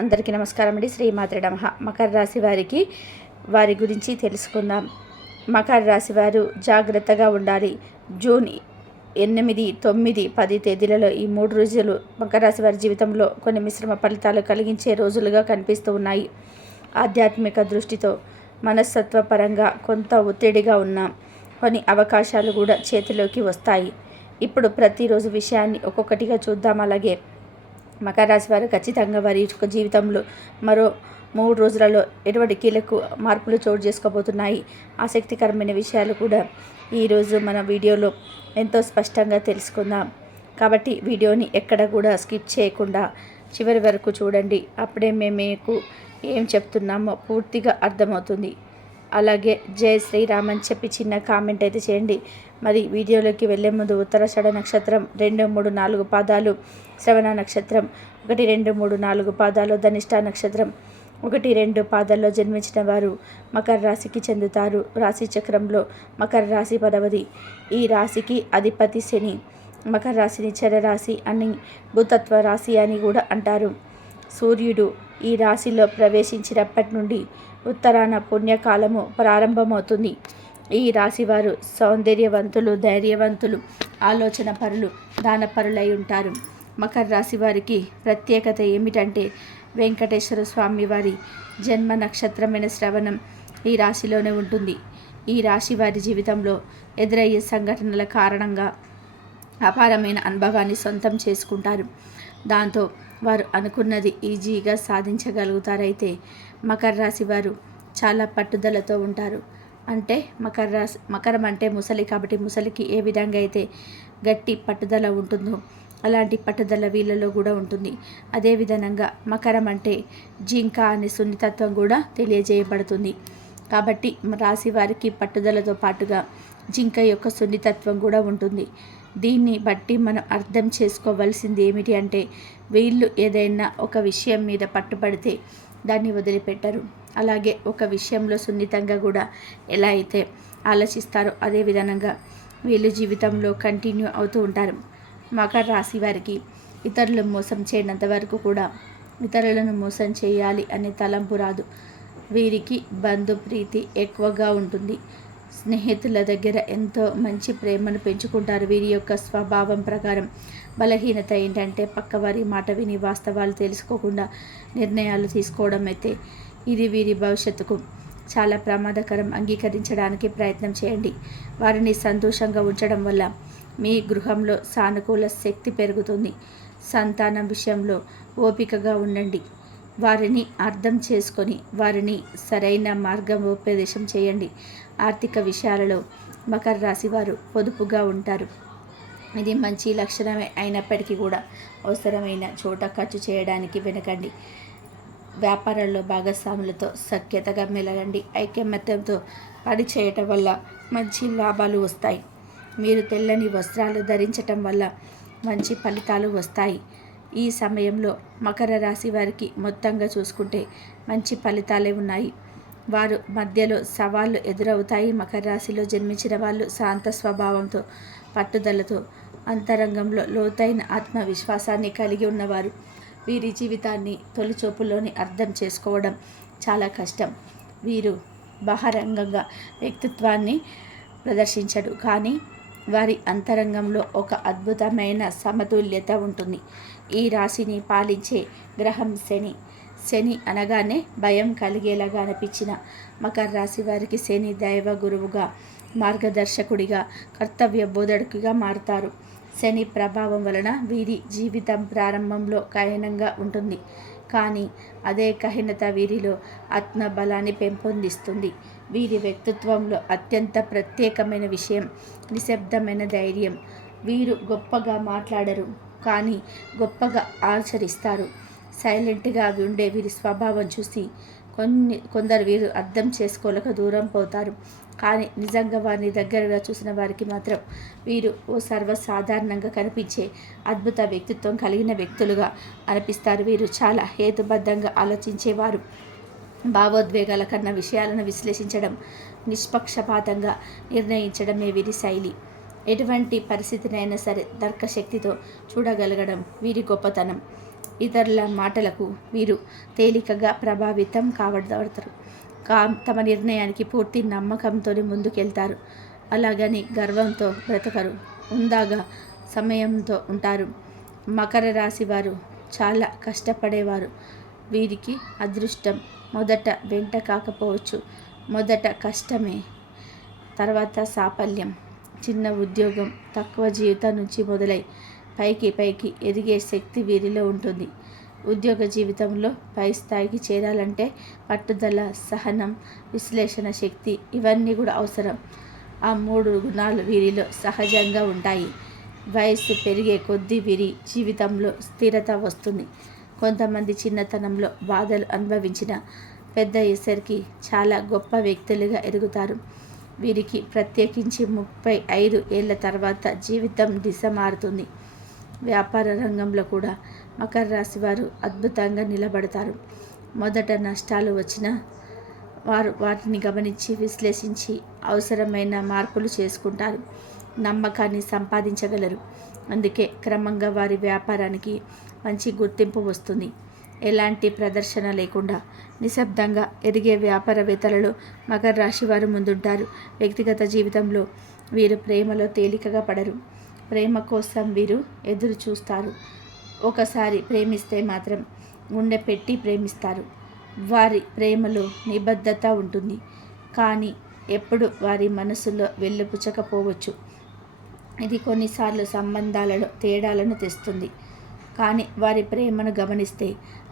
అందరికీ నమస్కారం అండి. శ్రీమాత్రే నమః. మకర రాశి వారి గురించి తెలుసుకుందాం. మకర రాశి వారు జాగ్రత్తగా ఉండాలి. జూన్ 8, 9, 10 తేదీలలో ఈ 3 రోజులు మకర రాశి వారి జీవితంలో కొన్ని మిశ్రమ ఫలితాలు కలిగించే రోజులుగా కనిపిస్తూ ఉన్నాయి. ఆధ్యాత్మిక దృష్టితో మనస్తత్వ పరంగా కొంత ఒత్తిడిగా ఉన్న కొన్ని అవకాశాలు కూడా చేతిలోకి వస్తాయి. ఇప్పుడు ప్రతిరోజు విషయాన్ని ఒక్కొక్కటిగా చూద్దాం. అలాగే మకర రాశి వారు ఖచ్చితంగా వారి యొక్క జీవితంలో మరో 3 రోజులలో ఎటువంటి కీలక మార్పులు చోటు చేసుకోబోతున్నాయి. ఆసక్తికరమైన విషయాలు కూడా ఈరోజు మన వీడియోలో ఎంతో స్పష్టంగా తెలుసుకుందాం. కాబట్టి వీడియోని ఎక్కడ కూడా స్కిప్ చేయకుండా చివరి వరకు చూడండి. అప్పుడే మేము మీకు ఏం చెప్తున్నామో పూర్తిగా అర్థమవుతుంది. అలాగే జై శ్రీరామ్ అని చెప్పి చిన్న కామెంట్ అయితే చేయండి. మరి వీడియోలోకి వెళ్ళే ముందు ఉత్తరాషాఢ నక్షత్రం 2, 3, 4 పాదాలు, శ్రవణ నక్షత్రం 1, 2, 3, 4 పాదాలు, ధనిష్ట నక్షత్రం 1, 2 పాదాల్లో జన్మించిన వారు మకర రాశికి చెందుతారు. రాశి చక్రంలో మకర రాశి 10వ. ఈ రాశికి అధిపతి శని. మకర రాశిని చరరాశి అని, భూతత్వ రాశి అని కూడా అంటారు. సూర్యుడు ఈ రాశిలో ప్రవేశించినప్పటి నుండి ఉత్తరాన పుణ్యకాలము ప్రారంభమవుతుంది. ఈ రాశివారు సౌందర్యవంతులు, ధైర్యవంతులు, ఆలోచన పరులు, దానపరులై ఉంటారు. మకర రాశి వారికి ప్రత్యేకత ఏమిటంటే వెంకటేశ్వర స్వామి వారి జన్మ నక్షత్రమైన శ్రవణం ఈ రాశిలోనే ఉంటుంది. ఈ రాశి వారి జీవితంలో ఎదురయ్యే సంఘటనల కారణంగా అపారమైన అనుభవాన్ని సొంతం చేసుకుంటారు. దాంతో వారు అనుకున్నది ఈజీగా సాధించగలుగుతారైతే మకర రాశి వారు చాలా పట్టుదలతో ఉంటారు. అంటే మకరం అంటే ముసలి, కాబట్టి ముసలికి ఏ విధంగా అయితే గట్టి పట్టుదల ఉంటుందో అలాంటి పట్టుదల వీళ్ళలో కూడా ఉంటుంది. అదేవిధంగా మకరం అంటే జింక అనే సున్నితత్వం కూడా తెలియజేయబడుతుంది. కాబట్టి రాశి వారికి పట్టుదలతో పాటుగా జింక యొక్క సున్నితత్వం కూడా ఉంటుంది. దీన్ని బట్టి మనం అర్థం చేసుకోవాల్సింది ఏమిటి అంటే వీళ్ళు ఏదైనా ఒక విషయం మీద పట్టుబడితే దాన్ని వదిలిపెట్టరు. అలాగే ఒక విషయంలో సున్నితంగా కూడా ఎలా అయితే ఆలోచిస్తారో అదే విధంగా వీళ్ళు జీవితంలో కంటిన్యూ అవుతూ ఉంటారు. మకర రాశి వారికి ఇతరులు మోసం చేయనంత వరకు కూడా ఇతరులను మోసం చేయాలి అనే తలంపు రాదు. వీరికి బంధు ప్రీతి ఎక్కువగా ఉంటుంది. స్నేహితుల దగ్గర ఎంతో మంచి ప్రేమను పెంచుకుంటారు. వీరి యొక్క స్వభావం ప్రకారం బలహీనత ఏంటంటే పక్కవారి మాట విని వాస్తవాలు తెలుసుకోకుండా నిర్ణయాలు తీసుకోవడం అయితే ఇది వీరి భవిష్యత్తుకు చాలా ప్రమాదకరం. అంగీకరించడానికి ప్రయత్నం చేయండి. వారిని సంతోషంగా ఉంచడం వల్ల మీ గృహంలో సానుకూల శక్తి పెరుగుతుంది. సంతానం విషయంలో ఓపికగా ఉండండి. వారిని అర్థం చేసుకొని వారిని సరైన మార్గోపదేశం చేయండి. ఆర్థిక విషయాలలో మకర రాశి వారు పొదుపుగా ఉంటారు. ఇది మంచి లక్షణమే అయినప్పటికీ కూడా అవసరమైన చోట ఖర్చు చేయడానికి వెనకండి. వ్యాపారాల్లో భాగస్వాములతో సఖ్యతగా మెలగండి. ఐకమత్యంతో పని చేయటం వల్ల మంచి లాభాలు వస్తాయి. మీరు తెల్లని వస్త్రాలు ధరించటం వల్ల మంచి ఫలితాలు వస్తాయి. ఈ సమయంలో మకర రాశి వారికి మొత్తంగా చూసుకుంటే మంచి ఫలితాలే ఉన్నాయి. వారు మధ్యలో సవాళ్ళు ఎదురవుతాయి. మకర రాశిలో జన్మించిన వాళ్ళు శాంత స్వభావంతో, పట్టుదలతో, అంతరంగంలో లోతైన ఆత్మవిశ్వాసాన్ని కలిగి ఉన్నవారు. వీరి జీవితాన్ని తొలిచూపులోనే అర్థం చేసుకోవడం చాలా కష్టం. వీరు బహిరంగంగా వ్యక్తిత్వాన్ని ప్రదర్శించడు, కానీ వారి అంతరంగంలో ఒక అద్భుతమైన సమతుల్యత ఉంటుంది. ఈ రాశిని పాలించే గ్రహం శని. శని అనగానే భయం కలిగేలాగా అనిపించిన మకర రాశి వారికి శని దైవ గురువుగా, మార్గదర్శకుడిగా, కర్తవ్య బోధకుడిగా మారుతారు. శని ప్రభావం వలన వీరి జీవితం ప్రారంభంలో కఠినంగా ఉంటుంది, కానీ అదే కఠినత వీరిలో ఆత్మబలాన్ని పెంపొందిస్తుంది. వీరి వ్యక్తిత్వంలో అత్యంత ప్రత్యేకమైన విషయం నిశ్శబ్దమైన ధైర్యం. వీరు గొప్పగా మాట్లాడరు, కానీ గొప్పగా ఆచరిస్తారు. సైలెంట్గా ఉండే వీరి స్వభావం చూసి కొందరు వీరు అర్థం చేసుకోలేక దూరం పోతారు, కానీ నిజంగా వారిని దగ్గరగా చూసిన వారికి మాత్రం వీరు ఓ సర్వసాధారణంగా కనిపించే అద్భుత వ్యక్తిత్వం కలిగిన వ్యక్తులుగా అనిపిస్తారు. వీరు చాలా హేతుబద్ధంగా ఆలోచించేవారు. భావోద్వేగాల కన్నా విషయాలను విశ్లేషించడం, నిష్పక్షపాతంగా నిర్ణయించడమే వీరి శైలి. ఎటువంటి పరిస్థితినైనా సరే తర్కశక్తితో చూడగలగడం వీరి గొప్పతనం. ఇతరుల మాటలకు వీరు తేలికగా ప్రభావితం కావడతారు. తమ నిర్ణయానికి పూర్తి నమ్మకంతో ముందుకెళ్తారు. అలాగని గర్వంతో బ్రతకరు, ఉందాగా సమయంతో ఉంటారు. మకర రాశి వారు చాలా కష్టపడేవారు. వీరికి అదృష్టం మొదట వెంట కాకపోవచ్చు, మొదట కష్టమే, తర్వాత సాఫల్యం. చిన్న ఉద్యోగం, తక్కువ జీవితం నుంచి మొదలై పైకి ఎదిగే శక్తి వీరిలో ఉంటుంది. ఉద్యోగ జీవితంలో పై స్థాయికి చేరాలంటే పట్టుదల, సహనం, విశ్లేషణ శక్తి ఇవన్నీ కూడా అవసరం. ఆ 3 గుణాలు వీరిలో సహజంగా ఉంటాయి. వయస్సు పెరిగే కొద్దీ వీరి జీవితంలో స్థిరత వస్తుంది. కొంతమంది చిన్నతనంలో బాధలు అనుభవించిన పెద్ద అయ్యేసరికి చాలా గొప్ప వ్యక్తులుగా ఎదుగుతారు. వీరికి ప్రత్యేకించి 35 ఏళ్ల తర్వాత జీవితం దిశ మారుతుంది. వ్యాపార రంగంలో కూడా మకర రాశి వారు అద్భుతంగా నిలబడతారు. మొదట నష్టాలు వచ్చినా వారు వాటిని గమనించి విశ్లేషించి అవసరమైన మార్పులు చేసుకుంటారు. నమ్మకాన్ని సంపాదించగలరు. అందుకే క్రమంగా వారి వ్యాపారానికి మంచి గుర్తింపు వస్తుంది. ఎలాంటి ప్రదర్శన లేకుండా నిశ్శబ్దంగా ఎదిగే వ్యాపారవేత్తలలో మకర రాశి వారు ముందుంటారు. వ్యక్తిగత జీవితంలో వీరు ప్రేమలో తేలికగా పడరు. ప్రేమ కోసం వీరు ఎదురు చూస్తారు. ఒకసారి ప్రేమిస్తే మాత్రం గుండె పెట్టి ప్రేమిస్తారు. వారి ప్రేమలో నిబద్ధత ఉంటుంది, కానీ ఎప్పుడు వారి మనసులో వెళ్ళుపుచ్చకపోవచ్చు. ఇది కొన్నిసార్లు సంబంధాలలో తేడాలను తెస్తుంది. కానీ వారి ప్రేమను గమనిస్తే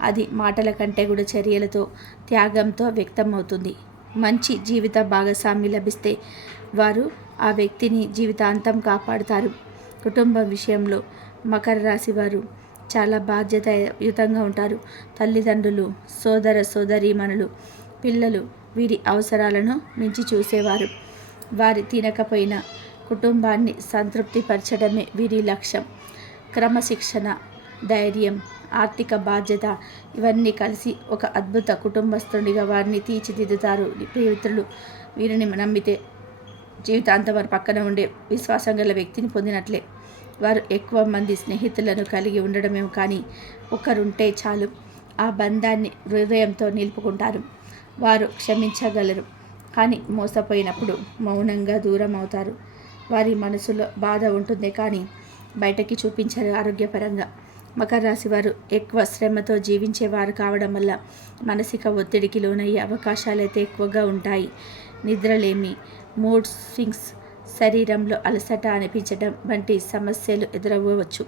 అది మాటల కంటే కూడా చర్యలతో, త్యాగంతో వ్యక్తమవుతుంది. మంచి జీవిత భాగస్వామి లభిస్తే వారు ఆ వ్యక్తిని జీవితాంతం కాపాడుతారు. కుటుంబం విషయంలో మకర రాశి వారు చాలా బాధ్యతాయుతంగా ఉంటారు. తల్లిదండ్రులు, సోదర సోదరీమణులు, పిల్లలు వీరి అవసరాలను మించి చూసేవారు. వారి తినకపోయినా కుటుంబాన్ని సంతృప్తిపరచడమే వీరి లక్ష్యం. క్రమశిక్షణ, ధైర్యం, ఆర్థిక బాధ్యత ఇవన్నీ కలిసి ఒక అద్భుత కుటుంబస్తుడిగా వారిని తీర్చిదిద్దుతారు. మిత్రులు వీరిని నమ్మితే జీవితాంతం వారి పక్కన ఉండే విశ్వాసం గల వ్యక్తిని పొందినట్లే. వారు ఎక్కువ మంది స్నేహితులను కలిగి ఉండడమేమో కానీ ఒకరుంటే చాలు, ఆ బంధాన్ని హృదయంతో నిలుపుకుంటారు. వారు క్షమించగలరు, కానీ మోసపోయినప్పుడు మౌనంగా దూరం అవుతారు. వారి మనసులో బాధ ఉంటుంది, కానీ బయటకి చూపించరు. ఆరోగ్యపరంగా మకర రాశి వారు ఎక్కువ శ్రమతో జీవించేవారు కావడం వల్ల మానసిక ఒత్తిడికి లోనయ్యే అవకాశాలైతే ఎక్కువగా ఉంటాయి. నిద్రలేమి, మూడ్ స్వింగ్స్, శరీరంలో అలసట అనిపించడం వంటి సమస్యలు ఎదురవ్వచ్చు.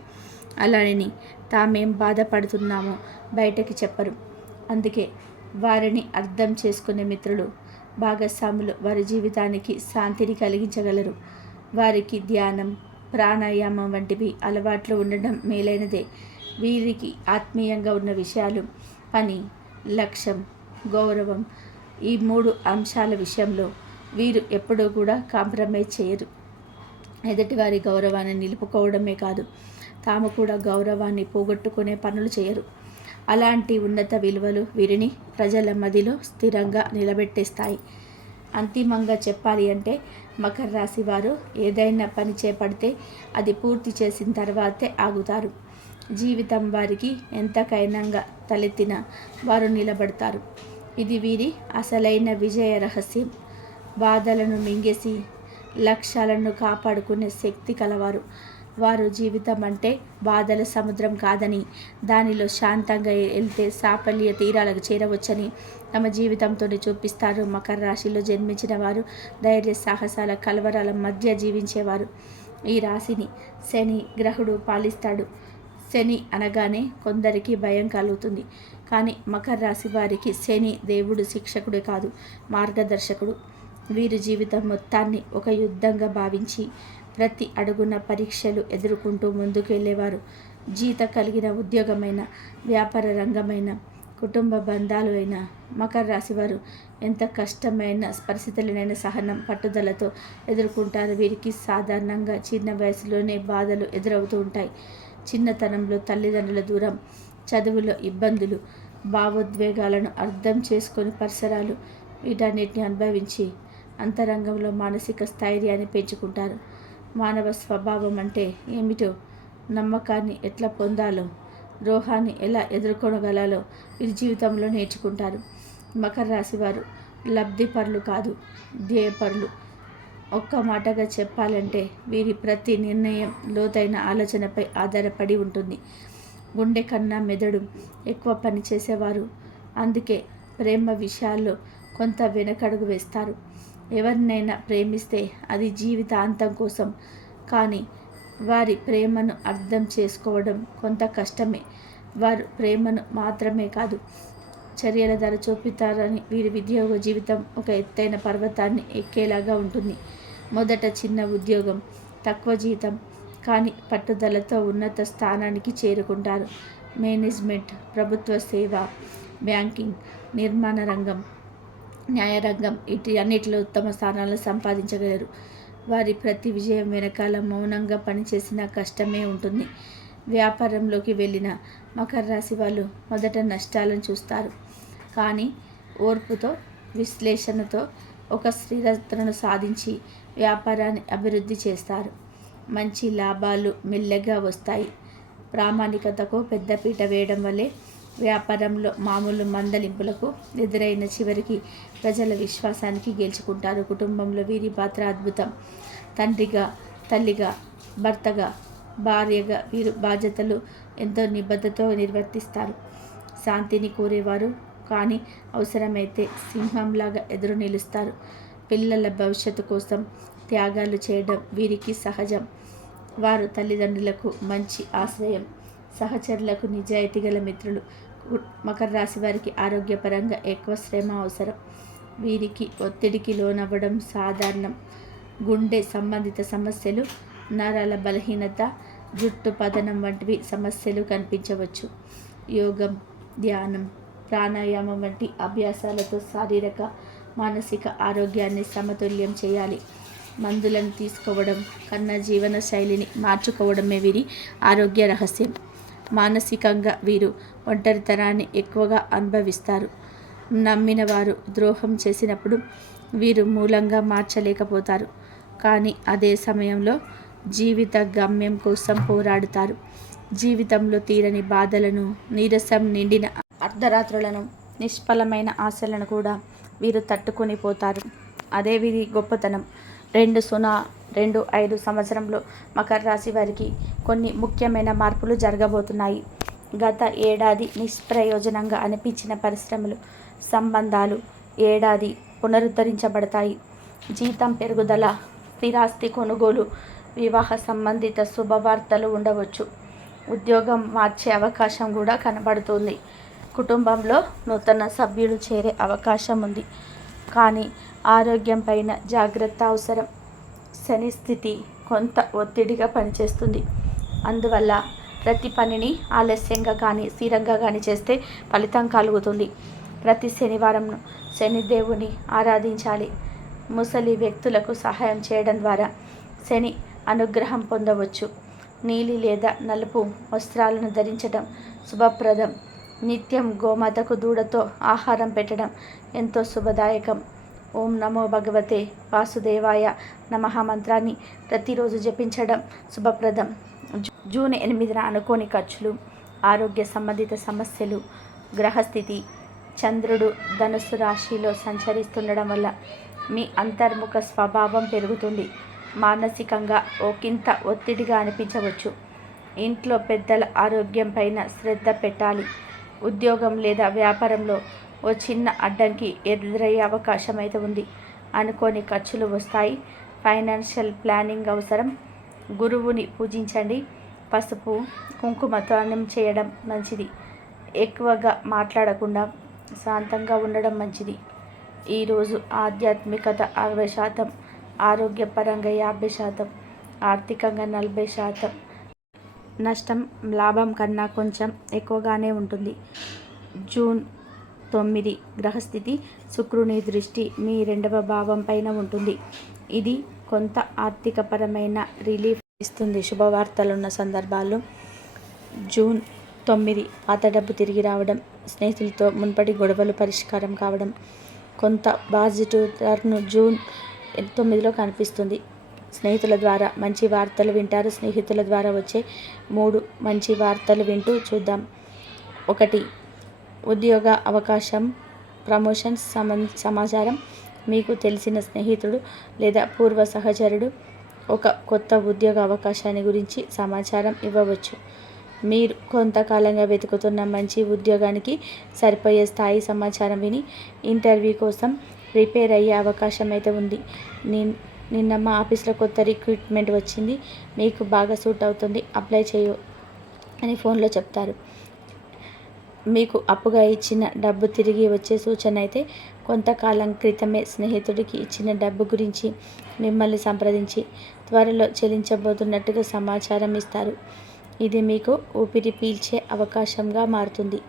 అలానే తామేం బాధపడుతున్నామో బయటకి చెప్పరు. అందుకే వారిని అర్థం చేసుకునే మిత్రులు, భాగస్వాములు వారి జీవితానికి శాంతిని కలిగించగలరు. వారికి ధ్యానం, ప్రాణాయామం వంటివి అలవాట్లు ఉండడం మేలైనదే. వీరికి ఆత్మీయంగా ఉన్న విషయాలు, పని, లక్ష్యం, గౌరవం ఈ 3 అంశాల విషయంలో వీరు ఎప్పుడూ కూడా కాంప్రమైజ్ చేయరు. ఎదుటివారి గౌరవాన్ని నిలుపుకోవడమే కాదు, తాము కూడా గౌరవాన్ని పోగొట్టుకునే పనులు చేయరు. అలాంటి ఉన్నత విలువలు వీరిని ప్రజల మదిలో స్థిరంగా నిలబెట్టేస్తాయి. అంతిమంగా చెప్పాలి అంటే మకర రాశి వారు ఏదైనా పని చేపడితే అది పూర్తి చేసిన తర్వాతే ఆగుతారు. జీవితం వారికి ఎంతకైనా తలెత్తినా వారు నిలబడతారు. ఇది వీరి అసలైన విజయ రహస్యం. బాధలను మింగేసి లక్ష్యాలను కాపాడుకునే శక్తి కలవారు. వారు జీవితం అంటే బాధల సముద్రం కాదని, దానిలో శాంతంగా వెళ్తే సాఫల్య తీరాలకు చేరవచ్చని తమ జీవితంతోనే చూపిస్తారు. మకర రాశిలో జన్మించిన వారు ధైర్య సాహసాల కలవరాల మధ్య జీవించేవారు. ఈ రాశిని శని గ్రహుడు పాలిస్తాడు. శని అనగానే కొందరికి భయం కలుగుతుంది, కానీ మకర రాశి వారికి శని దేవుడు శిక్షకుడే కాదు, మార్గదర్శకుడు. వీరి జీవితం మొత్తాన్ని ఒక యుద్ధంగా భావించి ప్రతి అడుగున పరీక్షలు ఎదుర్కొంటూ ముందుకు వెళ్ళేవారు. జీత కలిగిన ఉద్యోగమైన, వ్యాపార రంగమైన, కుటుంబ బంధాలు అయినా మకర రాశి వారు ఎంత కష్టమైన పరిస్థితులనైనా సహనం, పట్టుదలతో ఎదుర్కొంటారు. వీరికి సాధారణంగా చిన్న వయసులోనే బాధలు ఎదురవుతూ ఉంటాయి. చిన్నతనంలో తల్లిదండ్రుల దూరం, చదువులో ఇబ్బందులు, భావోద్వేగాలను అర్థం చేసుకొని పరిసరాలు వీటన్నిటిని అనుభవించి అంతరంగంలో మానసిక స్థైర్యాన్ని పెంచుకుంటారు. మానవ స్వభావం అంటే ఏమిటో, నమ్మకాన్ని ఎట్లా పొందాలో, ద్రోహాన్ని ఎలా ఎదుర్కొనగలాలో వీరి జీవితంలో నేర్చుకుంటారు. మకర రాశి వారు లబ్ధిపరులు కాదు, ధ్యేయపరులు. ఒక్క మాటగా చెప్పాలంటే వీరి ప్రతి నిర్ణయం లోతైన ఆలోచనపై ఆధారపడి ఉంటుంది. గుండె కన్నా మెదడు ఎక్కువ పనిచేసేవారు. అందుకే ప్రేమ విషయాల్లో కొంత వెనకడుగు వేస్తారు. ఎవరినైనా ప్రేమిస్తే అది జీవితాంతం కోసం, కానీ వారి ప్రేమను అర్థం చేసుకోవడం కొంత కష్టమే. వారు ప్రేమను మాత్రమే కాదు, చర్యల ధర చూపుతారని. వీరి ఉద్యోగ జీవితం ఒక ఎత్తైన పర్వతాన్ని ఎక్కేలాగా ఉంటుంది. మొదట చిన్న ఉద్యోగం, తక్కువ జీతం, కానీ పట్టుదలతో ఉన్నత స్థానానికి చేరుకుంటారు. మేనేజ్మెంట్, ప్రభుత్వ సేవ, బ్యాంకింగ్, నిర్మాణ రంగం, న్యాయరంగం అన్నిటిలో ఉత్తమ స్థానాలను సంపాదించగలరు. వారి ప్రతి విజయం వెనకాల మౌనంగా పనిచేసిన కష్టమే ఉంటుంది. వ్యాపారంలోకి వెళ్ళిన మకర రాశి వాళ్ళు మొదట నష్టాలను చూస్తారు, కానీ ఓర్పుతో, విశ్లేషణతో ఒక స్థిరతను సాధించి వ్యాపారాన్ని అభివృద్ధి చేస్తారు. మంచి లాభాలు మెల్లగా వస్తాయి. ప్రామాణికతకు పెద్దపీట వేయడం వల్లే వ్యాపారంలో మామూలు మందలింపులకు ఎదురైన చివరికి ప్రజల విశ్వాసానికి గెలుచుకుంటారు. కుటుంబంలో వీరి పాత్ర అద్భుతం. తండ్రిగా, తల్లిగా, భర్తగా, భార్యగా వీరు బాధ్యతలు ఎంతో నిబద్ధతతో నిర్వర్తిస్తారు. శాంతిని కోరేవారు, కానీ అవసరమైతే సింహంలాగా ఎదురు నిలుస్తారు. పిల్లల భవిష్యత్తు కోసం త్యాగాలు చేయడం వీరికి సహజం. వారు తల్లిదండ్రులకు మంచి ఆశ్రయం, సహచరులకు నిజాయితీ గల మిత్రులు. మకర రాశి వారికి ఆరోగ్యపరంగా ఎక్కువ శ్రమ అవసరం. వీరికి ఒత్తిడికి లోనవ్వడం సాధారణం. గుండె సంబంధిత సమస్యలు, నరాల బలహీనత, జుట్టు పతనం వంటివి సమస్యలు కనిపించవచ్చు. యోగం, ధ్యానం, ప్రాణాయామం వంటి అభ్యాసాలతో శారీరక, మానసిక ఆరోగ్యాన్ని సమతుల్యం చేయాలి. మందులను తీసుకోవడం కన్నా జీవన శైలిని మార్చుకోవడమే వీరి ఆరోగ్య రహస్యం. మానసికంగా వీరు ఒంటరితనాన్ని ఎక్కువగా అనుభవిస్తారు. నమ్మిన వారు ద్రోహం చేసినప్పుడు వీరు మూలంగా మార్చలేకపోతారు, కానీ అదే సమయంలో జీవిత గమ్యం కోసం పోరాడుతారు. జీవితంలో తీరని బాధలను, నీరసం నిండిన అర్ధరాత్రులను, నిష్ఫలమైన ఆశలను కూడా వీరు తట్టుకొని పోతారు. అదే వీరి గొప్పతనం. 2025 సంవత్సరంలో మకర రాశి వారికి కొన్ని ముఖ్యమైన మార్పులు జరగబోతున్నాయి. గత ఏడాది నిష్ప్రయోజనంగా అనిపించిన పరిశ్రమలు, సంబంధాలు ఏడాది పునరుద్ధరించబడతాయి. జీతం పెరుగుదల, స్థిరాస్తి కొనుగోలు, వివాహ సంబంధిత శుభవార్తలు ఉండవచ్చు. ఉద్యోగం మార్చే అవకాశం కూడా కనబడుతుంది. కుటుంబంలో నూతన సభ్యులు చేరే అవకాశం ఉంది, కానీ ఆరోగ్యం పైన జాగ్రత్త అవసరం. శని స్థితి కొంత ఒత్తిడిగా పనిచేస్తుంది. అందువల్ల ప్రతి పనిని ఆలస్యంగా కానీ స్థిరంగా కానీ చేస్తే ఫలితం కలుగుతుంది. ప్రతి శనివారం శనిదేవుని ఆరాధించాలి. ముసలి వ్యక్తులకు సహాయం చేయడం ద్వారా శని అనుగ్రహం పొందవచ్చు. నీలి లేదా నలుపు వస్త్రాలను ధరించడం శుభప్రదం. నిత్యం గోమాతకు దూడతో ఆహారం పెట్టడం ఎంతో శుభదాయకం. ఓం నమో భగవతే వాసుదేవాయ నమః మంత్రాన్ని ప్రతిరోజు జపించడం శుభప్రదం. జూన్ 8న అనుకోని ఖర్చులు, ఆరోగ్య సంబంధిత సమస్యలు, గ్రహస్థితి. చంద్రుడు ధనుస్సు రాశిలో సంచరిస్తుండడం వల్ల మీ అంతర్ముఖ స్వభావం పెరుగుతుంది. మానసికంగా ఒకంత ఒత్తిడిగా అనిపించవచ్చు. ఇంట్లో పెద్దల ఆరోగ్యం పైన శ్రద్ధ పెట్టాలి. ఉద్యోగం లేదా వ్యాపారంలో ఓ చిన్న అడ్డంకి ఎదురయ్యే అవకాశం అయితే ఉంది. అనుకోని ఖర్చులు వస్తాయి. ఫైనాన్షియల్ ప్లానింగ్ అవసరం. గురువుని పూజించండి. పసుపు, కుంకుమతో అన్నం చేయడం మంచిది. ఎక్కువగా మాట్లాడకుండా శాంతంగా ఉండడం మంచిది. ఈరోజు ఆధ్యాత్మికత 60%, ఆరోగ్యపరంగా 50%, ఆర్థికంగా 40%. నష్టం లాభం కన్నా కొంచెం ఎక్కువగానే ఉంటుంది. జూన్ 9 గ్రహస్థితి శుక్రుని దృష్టి మీ 2వ భావం పైన ఉంటుంది. ఇది కొంత ఆర్థికపరమైన రిలీఫ్ ఇస్తుంది. శుభవార్తలున్న సందర్భాల్లో జూన్ 9 పాత డబ్బు తిరిగి రావడం, స్నేహితులతో మున్పటి గొడవలు పరిష్కారం కావడం, కొంత పాజిటివ్ టర్న్ జూన్ 9లో కనిపిస్తుంది. స్నేహితుల ద్వారా మంచి వార్తలు వింటారు. స్నేహితుల ద్వారా వచ్చే 3 మంచి వార్తలు వింటూ చూద్దాం. 1. ఉద్యోగ అవకాశం, ప్రమోషన్స్ సమాచారం. మీకు తెలిసిన స్నేహితుడు లేదా పూర్వ సహచరుడు ఒక కొత్త ఉద్యోగ అవకాశాన్ని గురించి సమాచారం ఇవ్వవచ్చు. మీరు కొంతకాలంగా వెతుకుతున్న మంచి ఉద్యోగానికి సరిపోయే స్థాయి సమాచారం విని ఇంటర్వ్యూ కోసం ప్రిపేర్ అయ్యే అవకాశం అయితే ఉంది. నిన్న మా ఆఫీస్లో కొత్త రిక్రూట్మెంట్ వచ్చింది, మీకు బాగా సూట్ అవుతుంది, అప్లై చేయు అని ఫోన్లో చెప్తారు. మీకు అప్పుగా ఇచ్చిన డబ్బు తిరిగి వచ్చే సూచన అయితే కొంతకాలం క్రితమే స్నేహితుడికి ఇచ్చిన డబ్బు గురించి మిమ్మల్ని సంప్రదించి త్వరలో చెల్లించబోతున్నట్టుగా సమాచారం ఇస్తారు. ఇది మీకు ఊపిరి పీల్చే అవకాశంగా మారుతుంది.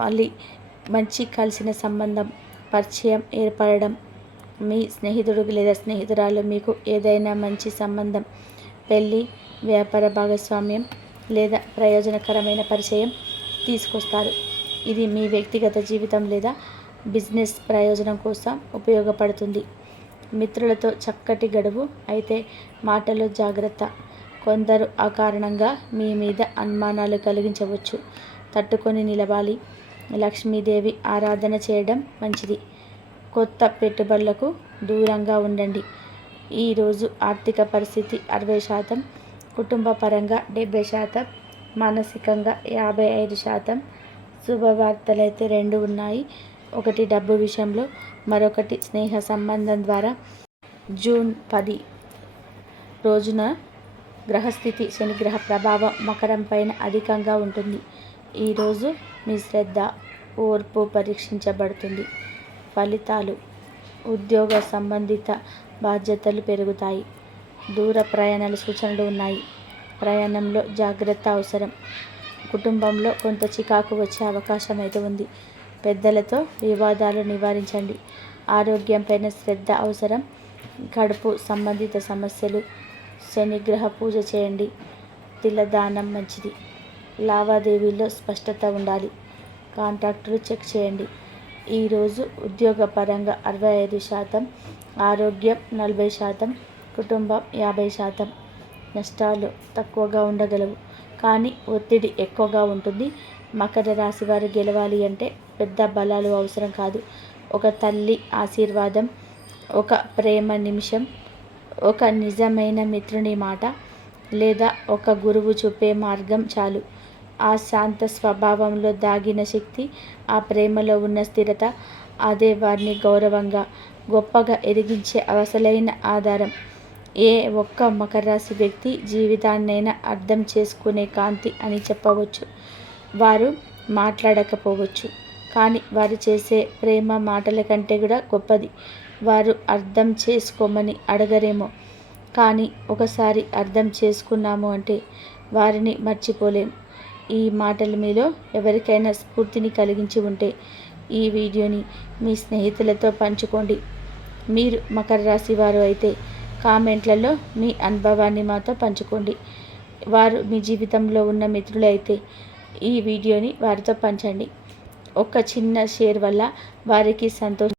మళ్ళీ మంచి కలిసిన సంబంధం, పరిచయం ఏర్పడడం. మీ స్నేహితుడు లేదా స్నేహితురాలు మీకు ఏదైనా మంచి సంబంధం, పెళ్ళి, వ్యాపార భాగస్వామ్యం లేదా ప్రయోజనకరమైన పరిచయం తీసుకొస్తారు. ఇది మీ వ్యక్తిగత జీవితం లేదా బిజినెస్ ప్రయోజనం కోసం ఉపయోగపడుతుంది. మిత్రులతో చక్కటి గడువు, అయితే మాటలో జాగ్రత్త. కొందరు అకారణంగా మీ మీద అనుమానాలు కలిగించవచ్చు. తట్టుకొని నిలవాలి. లక్ష్మీదేవి ఆరాధన చేయడం మంచిది. కొత్త పెట్టుబడులకు దూరంగా ఉండండి. ఈరోజు ఆర్థిక పరిస్థితి 60%, కుటుంబ పరంగా 70%, మానసికంగా 55%. శుభవార్తలైతే 2 ఉన్నాయి. ఒకటి డబ్బు విషయంలో, మరొకటి స్నేహ సంబంధం ద్వారా. జూన్ 10 రోజున గ్రహస్థితి శనిగ్రహ ప్రభావం మకరం పైన అధికంగా ఉంటుంది. ఈరోజు మీ శ్రద్ధ, ఓర్పు పరీక్షించబడుతుంది. ఫలితాలు: ఉద్యోగ సంబంధిత బాధ్యతలు పెరుగుతాయి. దూర ప్రయాణాల సూచనలు ఉన్నాయి. ప్రయాణంలో జాగ్రత్త అవసరం. కుటుంబంలో కొంత చికాకు వచ్చే అవకాశం అయితే ఉంది. పెద్దలతో వివాదాలు నివారించండి. ఆరోగ్యంపైన శ్రద్ధ అవసరం. కడుపు సంబంధిత సమస్యలు. శనిగ్రహ పూజ చేయండి. తిలదానం మంచిది. లావాదేవీల్లో స్పష్టత ఉండాలి. కాంట్రాక్టులు చెక్ చేయండి. ఈరోజు ఉద్యోగపరంగా 65%, ఆరోగ్యం 40%, కుటుంబం 50%. నష్టాలు తక్కువగా ఉండగలవు, కానీ ఒత్తిడి ఎక్కువగా ఉంటుంది. మకర రాశి వారు గెలవాలి అంటే పెద్ద బలాలు అవసరం కాదు. ఒక తల్లి ఆశీర్వాదం, ఒక ప్రేమ నిమిషం, ఒక నిజమైన మిత్రుని మాట లేదా ఒక గురువు చూపే మార్గం చాలు. ఆ శాంత స్వభావంలో దాగిన శక్తి, ఆ ప్రేమలో ఉన్న స్థిరత, అదే వారిని గౌరవంగా, గొప్పగా ఎదిగించే అసలైన ఆధారం. ఏ ఒక్క మకర రాశి వ్యక్తి జీవితాన్నైనా అర్థం చేసుకునే కాంతి అని చెప్పవచ్చు. వారు మాట్లాడకపోవచ్చు, కానీ వారు చేసే ప్రేమ మాటల కంటే కూడా గొప్పది. వారు అర్థం చేసుకోమని అడగరేమో, కానీ ఒకసారి అర్థం చేసుకున్నాము అంటే వారిని మర్చిపోలేం. ఈ మాటలు మీలో ఎవరికైనా స్ఫూర్తిని కలిగించి ఉంటే ఈ వీడియోని మీ స్నేహితులతో పంచుకోండి. మీరు మకర రాశి వారు అయితే కామెంట్లలో మీ అనుభవాన్ని మాతో పంచుకోండి. వారు మీ జీవితంలో ఉన్న మిత్రులు అయితే ఈ వీడియోని వారితో పంచండి. ఒక చిన్న షేర్ వల్ల వారికి సంతోషం.